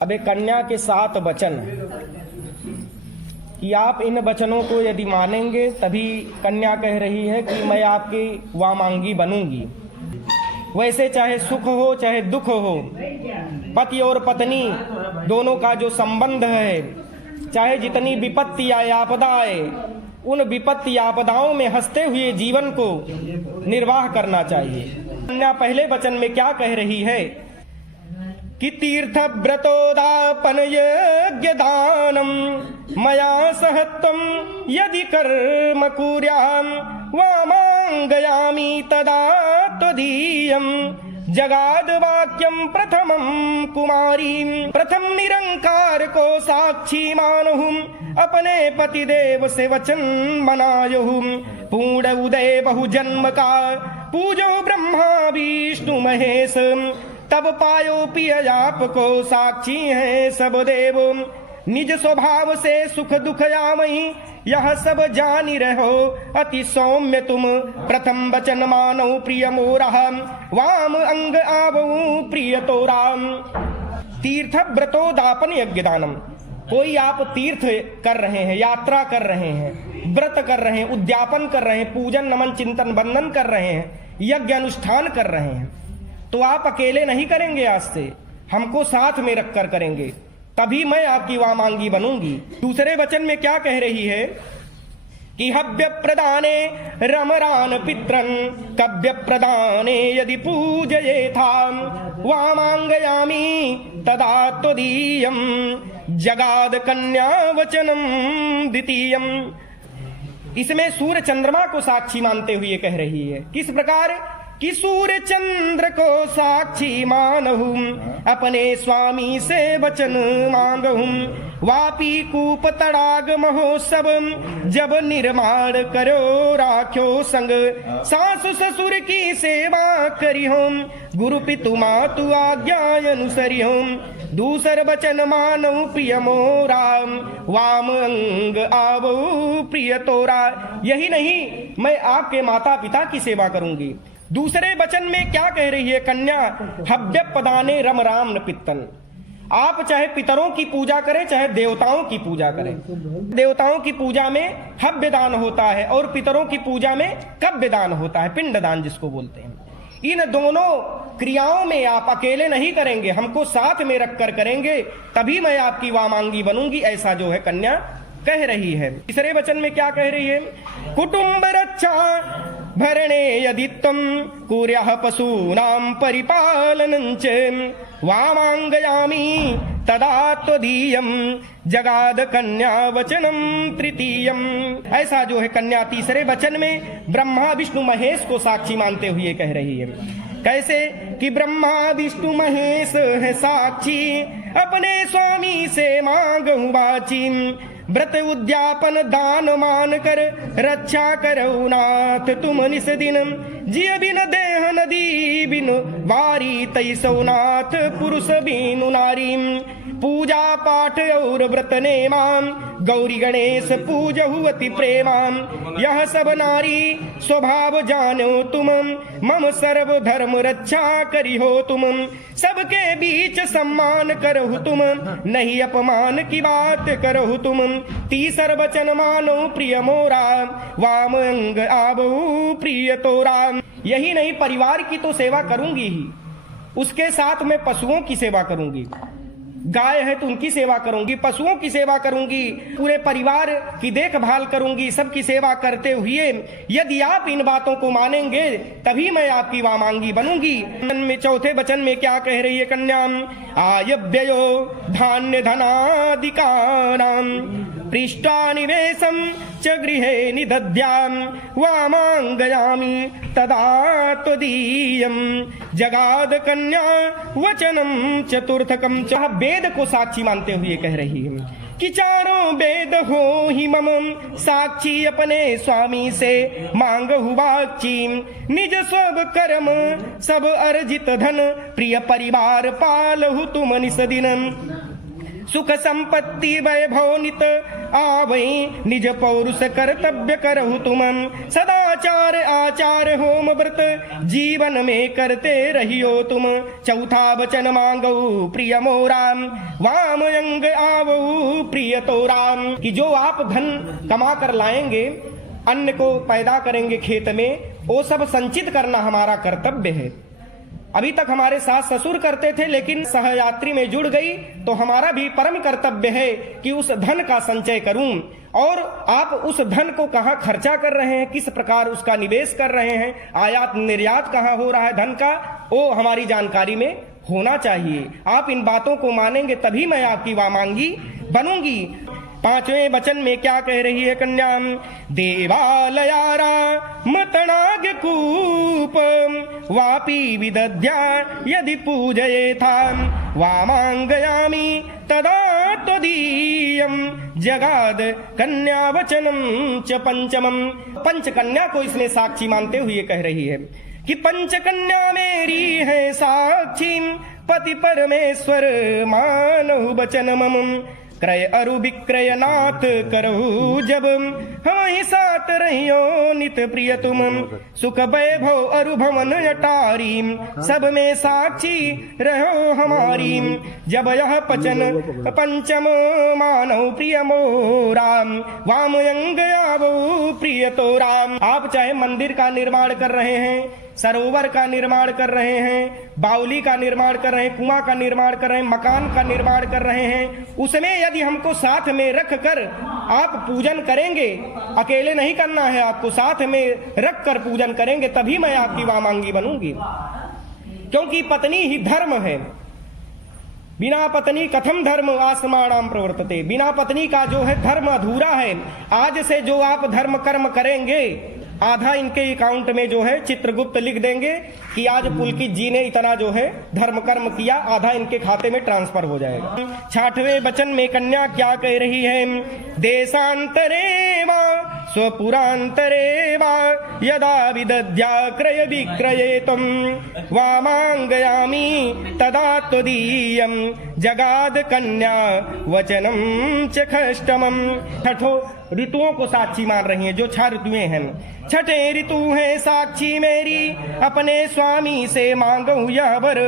अब एक कन्या के 7 वचन कि आप इन वचनों को यदि मानेंगे तभी कन्या कह रही है कि मैं आपकी वामांगी बनूंगी। वैसे चाहे सुख हो चाहे दुख हो, पति और पत्नी दोनों का जो संबंध है, चाहे जितनी विपत्ति आए आपदा आए, उन विपत्ति आपदाओं में हंसते हुए जीवन को निर्वाह करना चाहिए। कन्या पहले वचन में क्या कह रही है कि तीर्थ व्रतोदापन यज्ञ दानम मया सहत्वम यदि कर्म कुर्याम वामांगयामि तदा त्वदीयम जगाद वाक्यम प्रथमम कुमारी प्रथम निरंकार को साक्षी मानहुम अपने पतिदेव से वचन बनायुहुम पूर्ण उदय बहु जन्म का पूजो ब्रह्मा विष्णु महेश तब पायो पिय आपको साक्षी है सब देव निज स्वभाव से सुख दुख आमहि यह सब जानी रहो अति सौम्य तुम प्रथम वचन मानो प्रिय मोरा वाम अंग आवो प्रिय तोराम। तीर्थ व्रतोदापन यज्ञ दानम, कोई आप तीर्थ कर रहे हैं, यात्रा कर रहे हैं, व्रत कर रहे हैं, उद्यापन कर रहे हैं, पूजन नमन चिंतन वंदन कर रहे हैं, यज्ञ अनुष्ठान कर रहे हैं, तो आप अकेले नहीं करेंगे, आज से हमको साथ में रखकर करेंगे, तभी मैं आपकी वामांगी बनूंगी। दूसरे वचन में क्या कह रही है कि हव्य प्रदाने रमरान पित्रन कव्य प्रदाने यदि पूजयेथा वामांगयामि तदा त्वदीयम जगाद कन्या वचनम द्वितीयम। इसमें सूर्य चंद्रमा को साक्षी मानते हुए कह रही है। किस प्रकार कि सूर्य चंद्र को साक्षी मानहुम अपने स्वामी से वचन मांगहुम वापी कूप तड़ाग महोत्सव जब निर्माण करो राख्यो संग सासु ससुर की सेवा करिहुम गुरु पितु मातु आज्ञा अनुसरिहुम दूसर वचन मानो प्रिय मोरा वाम अंग आवो प्रिय तोरा। यही नहीं, मैं आपके माता पिता की सेवा करूंगी। दूसरे वचन में क्या कह रही है कन्या, हव्य पदाने रम राम न पित्तन। आप चाहे पितरों की पूजा करें चाहे देवताओं की पूजा करें, देवताओं की पूजा में हव्य दान होता है और पितरों की पूजा में कव्य दान होता है, पिंड दान जिसको बोलते हैं। इन दोनों क्रियाओं में आप अकेले नहीं करेंगे, हमको साथ में रखकर करेंगे, तभी मैं आपकी वामांगी बनूंगी, ऐसा जो है कन्या कह रही है। तीसरे वचन में क्या कह रही है, कुटुंब रक्षा भरणे यदि त्वं कुर्याः पशूनां परिपालनञ्च वामांगयामि तदा त्वदीयं जगाद कन्या वचनम तृतीयम। ऐसा जो है कन्या तीसरे वचन में ब्रह्मा विष्णु महेश को साक्षी मानते हुए कह रही है। कैसे कि ब्रह्मा विष्णु महेश है साक्षी अपने स्वामी से मांगहु वाची व्रत उद्यापन दान मान कर रक्षा करो नाथ तुम निस दिन जिय बिन देह नदी बिन वारी तैसो नाथ पुरुष बिनु नारी पूजा पाठ और व्रत नेमाम गौरी गणेश पूजहु अति प्रेमाम यह सब नारी स्वभाव जानो तुम मम सर्व धर्म रक्षा करिहो तुम सबके बीच सम्मान करहु तुम नहीं अपमान की बात करहु तुम तीसर वचन मानो प्रिय मोरा वाम अंग आवो प्रिय तोरा। यही नहीं, परिवार की तो सेवा करूंगी ही, उसके साथ में पशुओं की सेवा करूंगी, गाय है तो उनकी सेवा करूंगी, पशुओं की सेवा करूंगी, पूरे परिवार की देखभाल करूंगी, सबकी सेवा करते हुए यदि आप इन बातों को मानेंगे तभी मैं आपकी वामांगी बनूंगी। चौथे वचन में क्या कह रही है कन्या, आयव्ययो धान्य धनादिकानां पृष्ठानिवेशं च गृहे निदध्यां वामांगयामि तदा त्वदीयं जगाद कन्या वचनम चतुर्थकम। चाह वेद को साक्षी मानते हुए कह रही है कि चारों वेद हो ही मम साक्षी अपने स्वामी से मांगहु वाची निज सब कर्म सब अर्जित धन प्रिय परिवार पालहु तुम निस दिन सुख संपत्ति वैभव नित आवै निज पौरुष कर्तव्य करहु तुम सदाचार आचार होम व्रत जीवन में करते रहियो तुम चौथा वचन मांगो प्रिय मोराम वाम अंग आवो प्रिय तोराम कि जो आप धन कमा कर लाएंगे अन्न को पैदा करेंगे खेत में वो सब संचित करना हमारा कर्तव्य है। अभी तक हमारे सास ससुर करते थे लेकिन सहयात्री में जुड़ गई तो हमारा भी परम कर्तव्य है कि उस धन का संचय करूं। और आप उस धन को कहां खर्चा कर रहे हैं, किस प्रकार उसका निवेश कर रहे हैं, आयात निर्यात कहां हो रहा है धन का, वो हमारी जानकारी में होना चाहिए। आप इन बातों को मानेंगे तभी मैं आपकी वामांगी बनूंगी। पांचवें वचन में क्या कह रही है कन्या? देवालयारा मतनाग कूप वापी विदध्या यदि पूजयेथा वामांगयामि तदा त्वदीयं जगाद कन्या वचनम च पंचमम। पंच कन्या को इसमें साक्षी मानते हुए कह रही है कि पंच कन्या मेरी है साक्षी पति परमेश्वर मानहु वचन मम क्रय अरु विक्रय नाथ करहु जब हम ही साथ रहियो नित प्रिय तुम सुख वैभव अरु भवन अटारी सब में साक्षी रहो हमारी जब यह पचन पंचम मानव प्रिय मोराम वाम अंग आवो प्रिय तो राम। आप चाहे मंदिर का निर्माण कर रहे हैं, सरोवर का निर्माण कर रहे हैं, बावली का निर्माण कर रहे हैं, कुआं का निर्माण कर रहे हैं, मकान का निर्माण कर रहे हैं, उसमें यदि हमको साथ में रख कर आप पूजन करेंगे, अकेले नहीं करना है आपको, साथ में रख कर पूजन करेंगे तभी मैं आपकी वामांगी बनूंगी। क्योंकि पत्नी ही धर्म है। बिना पत्नी कथम धर्म आसमाणाम प्रवर्तते, बिना पत्नी का जो है धर्म अधूरा है। आज से जो आप धर्म कर्म करेंगे आधा इनके अकाउंट में जो है चित्रगुप्त लिख देंगे कि आज पुलकित जी ने इतना जो है धर्म कर्म किया, आधा इनके खाते में ट्रांसफर हो जाएगा। छठवें वचन में कन्या क्या कह रही है? देशांतरे वा स्वपुरांतरे वा यदा विदध्या क्रय विक्रये तुम वामांगयामी तदा त्वदीयं जगाद कन्या वचनम च खष्टमम। छठो ऋतुओं को साक्षी मान रही हैं, जो 6 ऋतुएं हैं। छठे ऋतु है साक्षी मेरी अपने स्वामी से मांगू यह वर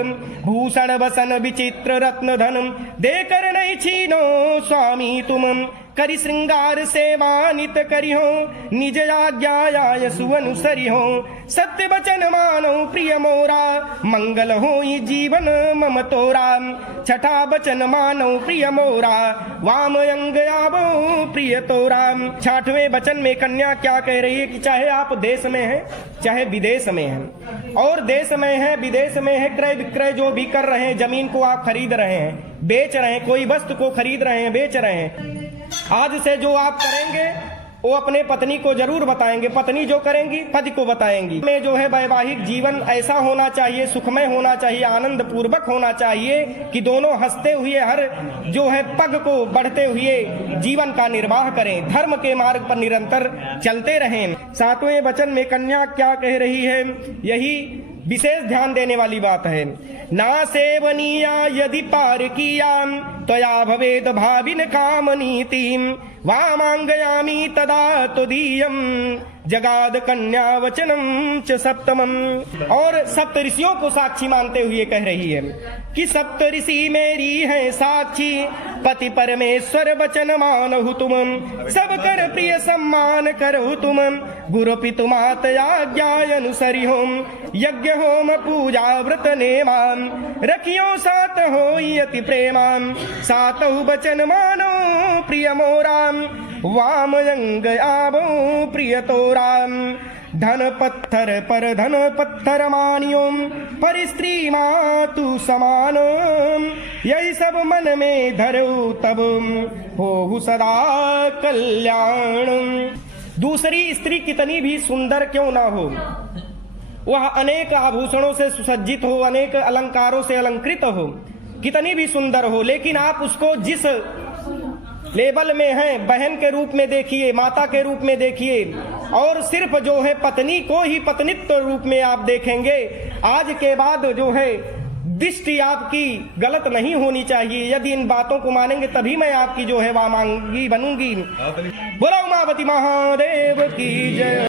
भूषण बसन विचित्र रत्न धन देकर नहीं छीनो स्वामी तुम करी श्रृंगार सेवानित करी हो निज आज्ञा सुअनुसरी हो सत्य वचन मानो प्रिय मोरा मंगल हो जीवन मम तोरा। छठा वचन मानो प्रिय मोरा वाम अंग आवो प्रिय तोरा। 6वें वचन में कन्या क्या कह रही है कि चाहे आप देश में हैं चाहे विदेश में हैं, और देश में है विदेश में है, क्रय विक्रय जो भी कर रहे हैं, जमीन को आप खरीद रहे हैं, बेच रहे हैं, कोई वस्तु को खरीद रहे हैं, बेच रहे हैं, आज से जो आप करेंगे वो अपने पत्नी को जरूर बताएंगे, पत्नी जो करेंगी पति को बताएंगी। में जो है वैवाहिक जीवन ऐसा होना चाहिए, सुखमय होना चाहिए, आनंद पूर्वक होना चाहिए कि दोनों हंसते हुए हर जो है पग को बढ़ते हुए जीवन का निर्वाह करें, धर्म के मार्ग पर निरंतर चलते रहें। 7वें वचन में कन्या क्या कह रही है, यही विशेष ध्यान देने वाली बात है। ना सेवनीया यदि पार किया त्वया भवेद भाविन कामनीतिम वामांगयामी तदा तुदीयम जगाद कन्या वचनम च सप्तमम। और सप्त ऋषियों को साक्षी मानते हुए कह रही है कि सप्त ऋषि मेरी है साक्षी पति परमेश्वर वचन मानहु तुम सब कर प्रिय सम्मान करहु तुम गुरु पितु मात आज्ञा अनुसरि होम यज्ञ होम पूजा व्रत नेमाम रखियो सात हो अति प्रेमाम सातहु वचन मानो प्रिय मोराम वाम अंग आवो प्रिय तोराम। धन पत्थर पर धन पत्थर मानियो पर स्त्री मातु समान यही सब मन में धरो तब हो सदा कल्याण। दूसरी स्त्री कितनी भी सुंदर क्यों ना हो, वह अनेक आभूषणों से सुसज्जित हो, अनेक अलंकारों से अलंकृत हो, कितनी भी सुंदर हो, लेकिन आप उसको जिस लेवल में है बहन के रूप में देखिए, माता के रूप में देखिए, और सिर्फ जो है पत्नी को ही पत्नित्व रूप में आप देखेंगे। आज के बाद जो है दृष्टि आपकी गलत नहीं होनी चाहिए। यदि इन बातों को मानेंगे तभी मैं आपकी जो है वामांगी बनूंगी। बोला उमापति महादेव की जय।